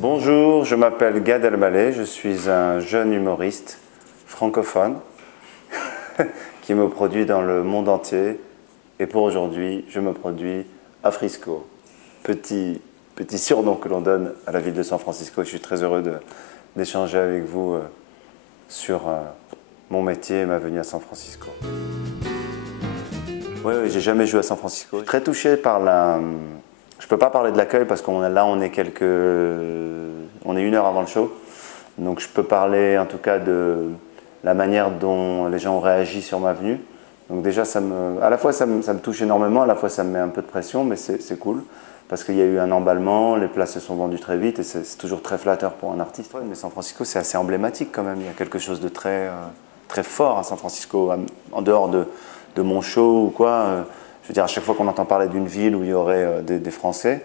Bonjour, je m'appelle Gad Elmaleh, je suis un jeune humoriste francophone qui me produit dans le monde entier et pour aujourd'hui, je me produis à Frisco. Petit surnom que l'on donne à la ville de San Francisco. Je suis très heureux d'échanger avec vous sur mon métier et ma venue à San Francisco. Oui, j'ai jamais joué à San Francisco. Je suis très touché par la... Je ne peux pas parler de l'accueil parce qu'on est là, on est 1 heure avant le show. Donc je peux parler en tout cas de la manière dont les gens ont réagi sur ma venue. Donc déjà, à la fois ça me touche énormément, à la fois ça me met un peu de pression, mais c'est cool. Parce qu'il y a eu un emballement, les places se sont vendues très vite et c'est toujours très flatteur pour un artiste. Mais San Francisco, c'est assez emblématique quand même. Il y a quelque chose de très fort à San Francisco, en dehors de mon show ou quoi. Je veux dire, à chaque fois qu'on entend parler d'une ville où il y aurait des Français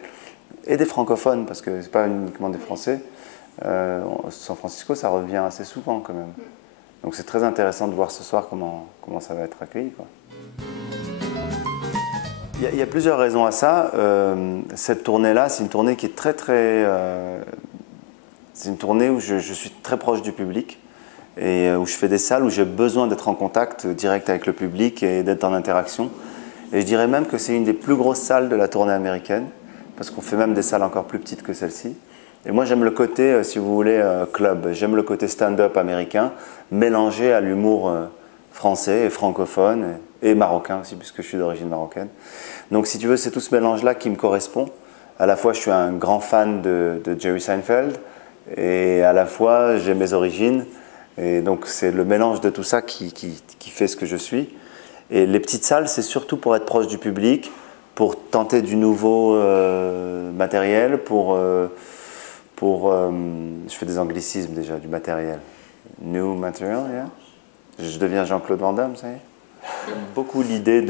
et des francophones, parce que ce n'est pas uniquement des Français, San Francisco, ça revient assez souvent quand même. Donc c'est très intéressant de voir ce soir comment ça va être accueilli, quoi. Il y a plusieurs raisons à ça. Cette tournée-là, c'est une tournée qui est c'est une tournée où je suis très proche du public et où je fais des salles où j'ai besoin d'être en contact direct avec le public et d'être en interaction. Et je dirais même que c'est une des plus grosses salles de la tournée américaine, parce qu'on fait même des salles encore plus petites que celle-ci. Et moi, j'aime le côté, si vous voulez, club. J'aime le côté stand-up américain, mélangé à l'humour français et francophone, et marocain aussi, puisque je suis d'origine marocaine. Donc, si tu veux, c'est tout ce mélange-là qui me correspond. À la fois, je suis un grand fan de Jerry Seinfeld, et à la fois, j'ai mes origines. Et donc, c'est le mélange de tout ça qui fait ce que je suis. Et les petites salles, c'est surtout pour être proche du public, pour tenter du nouveau matériel, je fais des anglicismes déjà, du matériel. New material, yeah. Je deviens Jean-Claude Van Damme, ça y est. J'aime beaucoup l'idée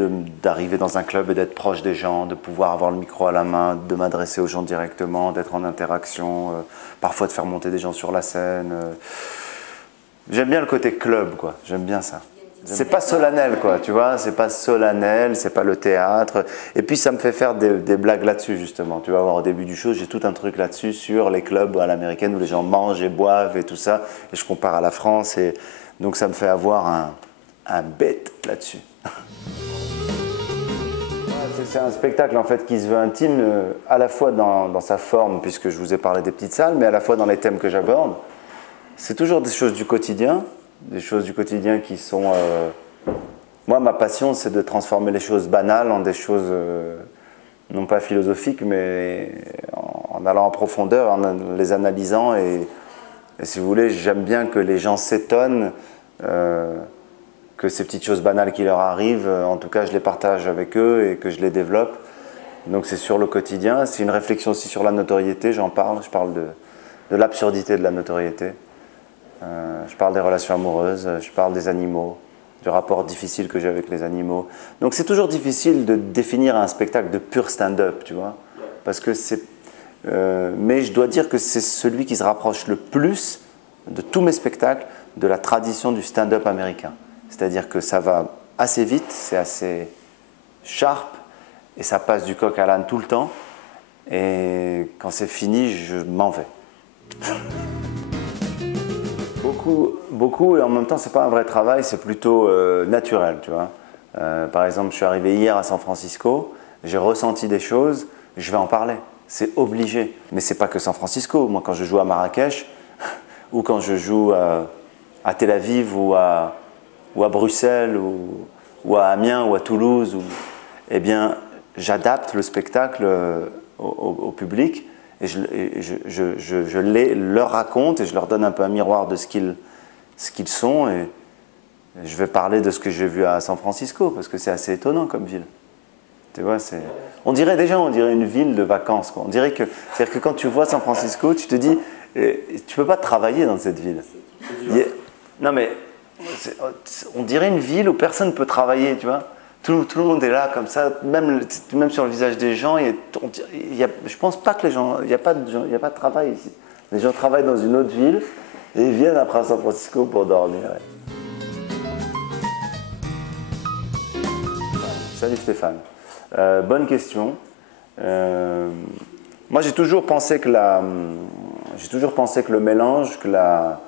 d'arriver dans un club et d'être proche des gens, de pouvoir avoir le micro à la main, de m'adresser aux gens directement, d'être en interaction, parfois de faire monter des gens sur la scène. J'aime bien le côté club, quoi. J'aime bien ça. C'est pas solennel, quoi, tu vois, c'est pas solennel, c'est pas le théâtre. Et puis ça me fait faire des blagues là-dessus, justement. Tu vas voir au début du show, j'ai tout un truc là-dessus sur les clubs à l'américaine où les gens mangent et boivent et tout ça. Et je compare à la France et donc ça me fait avoir un bête là-dessus. C'est un spectacle en fait qui se veut intime, à la fois dans sa forme, puisque je vous ai parlé des petites salles, mais à la fois dans les thèmes que j'aborde. C'est toujours des choses du quotidien. Des choses du quotidien qui sont... Moi, ma passion, c'est de transformer les choses banales en des choses, non pas philosophiques, mais en allant en profondeur, en les analysant. Et si vous voulez, j'aime bien que les gens s'étonnent que ces petites choses banales qui leur arrivent, en tout cas, je les partage avec eux et que je les développe. Donc c'est sur le quotidien. C'est une réflexion aussi sur la notoriété, j'en parle. Je parle de l'absurdité de la notoriété. Je parle des relations amoureuses, je parle des animaux, du rapport difficile que j'ai avec les animaux. Donc c'est toujours difficile de définir un spectacle de pur stand-up, tu vois, parce que mais je dois dire que c'est celui qui se rapproche le plus de tous mes spectacles de la tradition du stand-up américain. C'est-à-dire que ça va assez vite, c'est assez sharp, et ça passe du coq à l'âne tout le temps, et quand c'est fini, je m'en vais. Beaucoup, et en même temps, c'est pas un vrai travail, c'est plutôt naturel, tu vois. Par exemple, je suis arrivé hier à San Francisco, j'ai ressenti des choses, je vais en parler, c'est obligé. Mais c'est pas que San Francisco. Moi, quand je joue à Marrakech, ou quand je joue à Tel Aviv, ou à Bruxelles, ou à Amiens, ou à Toulouse, eh bien, j'adapte le spectacle au public. Et je leur raconte et je leur donne un peu un miroir de ce qu'ils sont. Et je vais parler de ce que j'ai vu à San Francisco, parce que c'est assez étonnant comme ville. Tu vois, on dirait une ville de vacances, quoi. C'est-à-dire que quand tu vois San Francisco, tu te dis, tu ne peux pas travailler dans cette ville. Non mais, on dirait une ville où personne ne peut travailler, tu vois. Tout le monde est là comme ça, même sur le visage des gens. Je pense pas que les gens, il n'y a pas de travail ici. Les gens travaillent dans une autre ville et ils viennent après à San Francisco pour dormir. Salut Stéphane. Bonne question. Moi, j'ai toujours pensé que le mélange, que la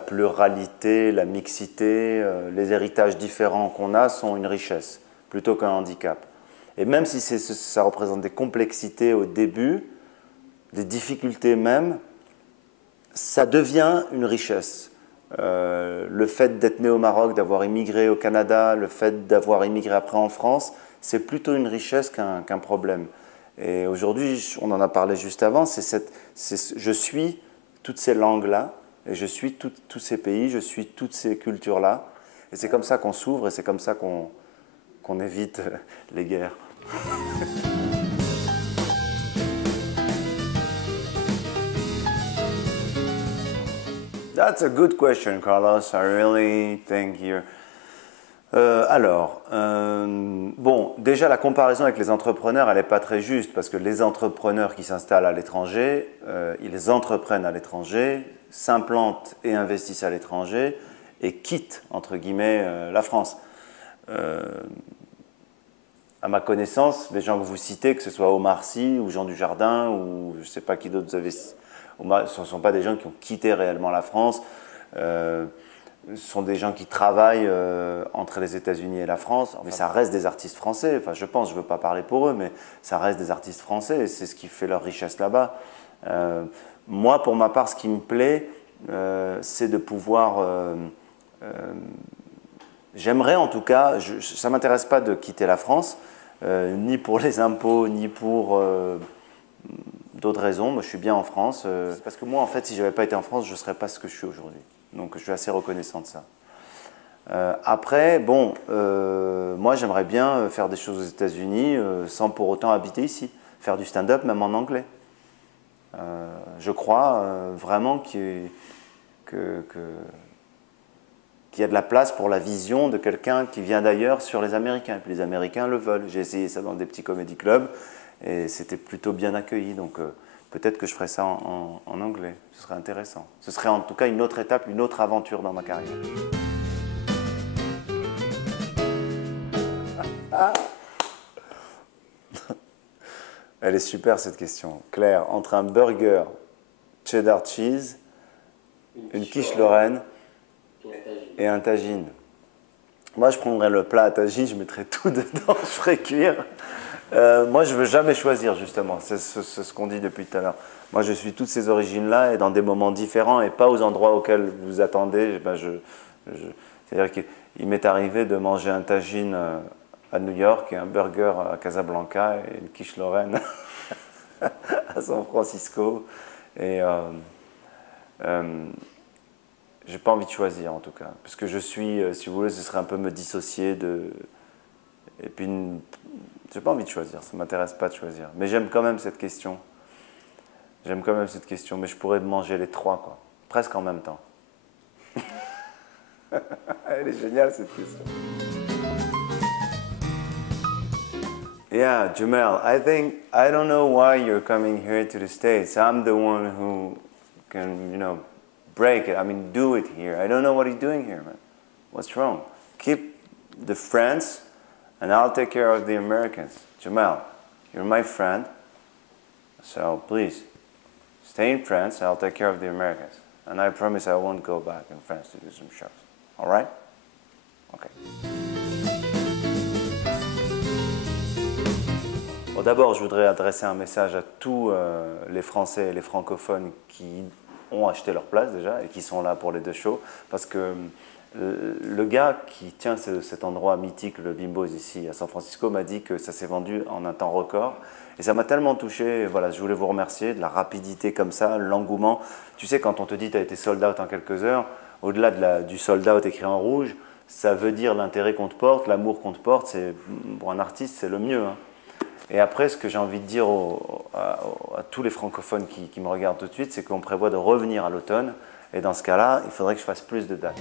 pluralité, la mixité, les héritages différents qu'on a sont une richesse, plutôt qu'un handicap. Et même si ça représente des complexités au début, des difficultés même, ça devient une richesse. Le fait d'être né au Maroc, d'avoir immigré au Canada, le fait d'avoir immigré après en France, c'est plutôt une richesse qu'un problème. Et aujourd'hui, on en a parlé juste avant, je suis toutes ces langues-là, et je suis tous ces pays, je suis toutes ces cultures-là. Et c'est comme ça qu'on s'ouvre et c'est comme ça qu'on évite les guerres. That's a good question, Carlos. I really think you're... bon, déjà la comparaison avec les entrepreneurs, elle n'est pas très juste parce que les entrepreneurs qui s'installent à l'étranger, ils entreprennent à l'étranger, s'implantent et investissent à l'étranger et quittent, entre guillemets, la France. À ma connaissance, les gens que vous citez, que ce soit Omar Sy ou Jean Dujardin ou je ne sais pas qui d'autre vous avez... Ce ne sont pas des gens qui ont quitté réellement la France. Ce sont des gens qui travaillent entre les États-Unis et la France. Mais ça reste des artistes français. Enfin, je pense, je ne veux pas parler pour eux, mais ça reste des artistes français et c'est ce qui fait leur richesse là-bas. Moi, pour ma part, ce qui me plaît, c'est de pouvoir... J'aimerais en tout cas, ça ne m'intéresse pas de quitter la France, ni pour les impôts, ni pour... d'autres raisons. Moi, je suis bien en France. Parce que moi, en fait, si je n'avais pas été en France, je ne serais pas ce que je suis aujourd'hui. Donc, je suis assez reconnaissant de ça. Après, bon, moi, j'aimerais bien faire des choses aux États-Unis sans pour autant habiter ici. Faire du stand-up, même en anglais. Je crois vraiment qu'il y a de la place pour la vision de quelqu'un qui vient d'ailleurs sur les Américains. Et puis les Américains le veulent. J'ai essayé ça dans des petits comédie clubs. Et c'était plutôt bien accueilli, donc peut-être que je ferais ça en anglais, ce serait intéressant. Ce serait en tout cas une autre étape, une autre aventure dans ma carrière. Elle est super cette question. Claire, entre un burger cheddar cheese, une quiche Lorraine et un tagine. Moi je prendrais le plat à tagine, je mettrais tout dedans, je ferais cuire. Moi, je ne veux jamais choisir, justement. C'est ce qu'on dit depuis tout à l'heure. Moi, je suis toutes ces origines-là et dans des moments différents et pas aux endroits auxquels vous vous attendez. Ben, c'est-à-dire qu'il m'est arrivé de manger un tagine à New York et un burger à Casablanca et une quiche Lorraine à San Francisco. Et j'ai pas envie de choisir, en tout cas. Parce que je suis, si vous voulez, ce serait un peu me dissocier de... Et puis... J'ai pas envie de choisir, ça ne m'intéresse pas de choisir. Mais j'aime quand même cette question. J'aime quand même cette question, mais je pourrais manger les trois, quoi. Presque en même temps. Elle est géniale, cette question. Yeah, Jamel, I don't know why you're coming here to the States. I'm the one who can, you know, break it. I mean, do it here. I don't know what you're doing here, man. What's wrong? Keep the friends, and I'll take care of the Americans. Jamel, you're my friend, so please, stay in France, I'll take care of the Americans. And I promise I won't go back in France to do some shows. All right? Okay. Bon, d'abord, je voudrais adresser un message à tous les Français et les francophones qui ont acheté leur place déjà et qui sont là pour les deux shows, parce que le gars qui tient cet endroit mythique, le Bimbo's ici à San Francisco, m'a dit que ça s'est vendu en un temps record. Et ça m'a tellement touché. Voilà, je voulais vous remercier de la rapidité comme ça, l'engouement. Tu sais, quand on te dit tu as été sold out en quelques heures, au-delà du sold out écrit en rouge, ça veut dire l'intérêt qu'on te porte, l'amour qu'on te porte. Pour un artiste, c'est le mieux. Hein. Et après, ce que j'ai envie de dire à tous les francophones qui me regardent tout de suite, c'est qu'on prévoit de revenir à l'automne. Et dans ce cas-là, il faudrait que je fasse plus de dates.